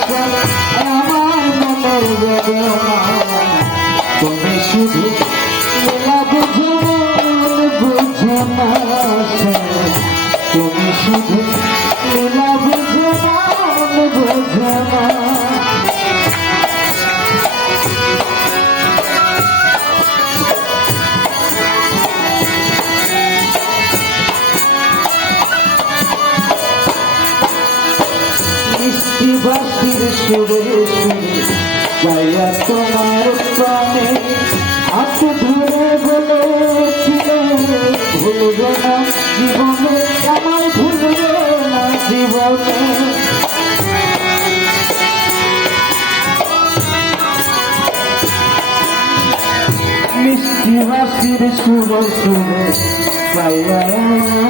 আমার মনের বেদনা তুমি শুধু বুঝো বুঝো তুমি শুধু মিষ্টি বাসির সুরে সুরে গাইয়া তোমার প্রাণে হাত ধরে বলেছিল, ভুলব না জীবনে, আমায় ভুলবে না জীবনে। মিষ্টি হাসির সুরে সুরে গাইয়া আমার